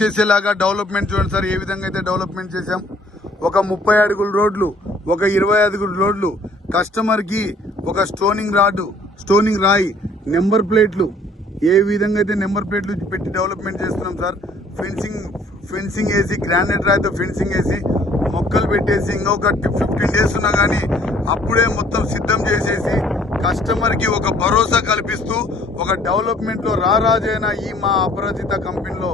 చేసేలాగా డెవలప్మెంట్ చూడండి సార్ ఏ విధంగా అయితే డెవలప్మెంట్ చేశాం. ఒక ముప్పై అడుగుల రోడ్లు ఒక ఇరవై అడుగుల రోడ్లు కస్టమర్కి ఒక స్టోనింగ్ రాడ్ స్టోనింగ్ రాయి నెంబర్ ప్లేట్లు ఏ విధంగా అయితే నెంబర్ ప్లేట్లు పెట్టి డెవలప్మెంట్ చేస్తున్నాం సార్ ఫెన్సింగ్ ఫెన్సింగ్ వేసి గ్రానైట్ రాయితో ఫెన్సింగ్ వేసి మొక్కలు పెట్టేసి ఇంకొక ఫిఫ్టీన్ డేస్ ఉన్నా కానీ అప్పుడే మొత్తం సిద్ధం చేసేసి కస్టమర్కి ఒక భరోసా కల్పిస్తూ ఒక డెవలప్మెంట్లో రారాజైన ఈ మా అపరాజిత కంపెనీలో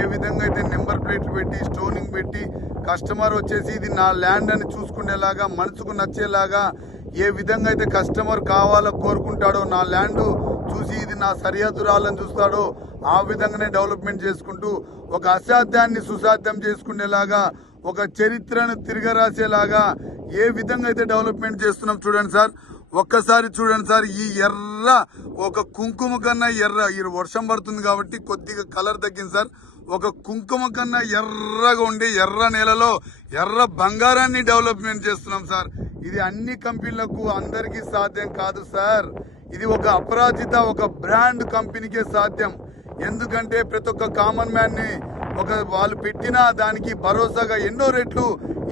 ఏ విధంగా అయితే నెంబర్ ప్లేట్లు పెట్టి స్టోనింగ్ పెట్టి కస్టమర్ వచ్చేసి ఇది నా ల్యాండ్ అని చూసుకునేలాగా మనసుకు నచ్చేలాగా ఏ విధంగా అయితే కస్టమర్ కావాలో కోరుకుంటాడో నా ల్యాండ్ చూసి ఇది నా సరిహద్దు రాళ్ళని చూస్తాడో ఆ విధంగానే డెవలప్మెంట్ చేసుకుంటూ ఒక అసాధ్యాన్ని సుసాధ్యం చేసుకునేలాగా ఒక చరిత్రను తిరగరాసేలాగా ఏ విధంగా అయితే డెవలప్మెంట్ చేస్తున్నాం చూడండి సార్. ఒక్కసారి చూడండి సార్ ఈ ఎర్ర ఒక కుంకుమ కన్నా ఎర్ర ఈ వర్షం పడుతుంది కాబట్టి కొద్దిగా కలర్ తగ్గింది సార్. ఒక కుంకుమ కన్నా ఎర్రగా ఉండి ఎర్ర నేలలో ఎర్ర బంగారాన్ని డెవలప్మెంట్ చేస్తున్నాం సార్. ఇది అన్ని కంపెనీలకు అందరికీ సాధ్యం కాదు సార్. ఇది ఒక అపరాజిత ఒక బ్రాండ్ కంపెనీకే సాధ్యం. ఎందుకంటే ప్రతి ఒక్క కామన్ మ్యాన్ని ఒక వాళ్ళు పెట్టిన దానికి భరోసాగా ఎన్నో రెట్లు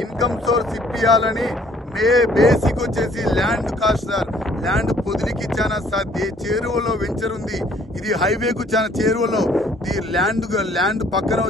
ఇన్కమ్ సోర్స్ ఇప్పియాలని మే బేసిక్ వచ్చేసి ల్యాండ్ కాస్ట్ సార్. ల్యాండ్ పొదిలికి చాలా సార్. చేరువలో వెంచర్ ఉంది. ఇది హైవేకు చాలా చేరువలో. ది ల్యాండ్ ల్యాండ్ పక్కన